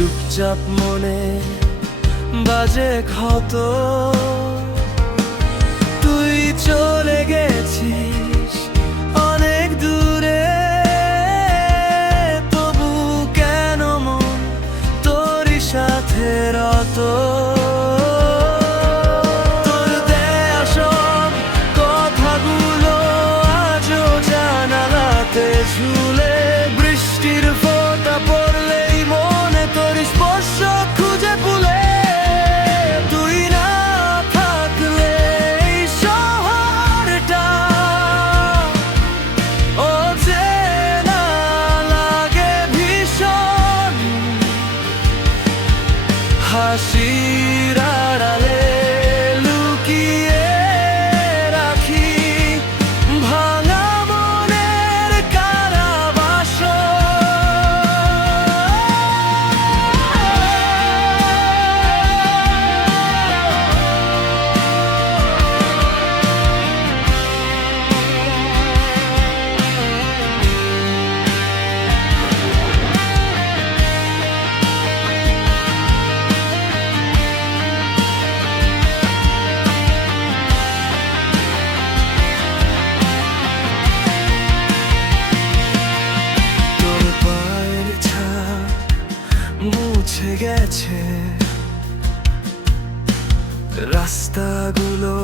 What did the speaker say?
চুপচাপ মনে বাজে ক্ষত। তুই চলে গেছিস অনেক দূরে, তবু কেন মন তোরই সাথে রত? mentira. মুছে গেছে। রাস্তাগুলো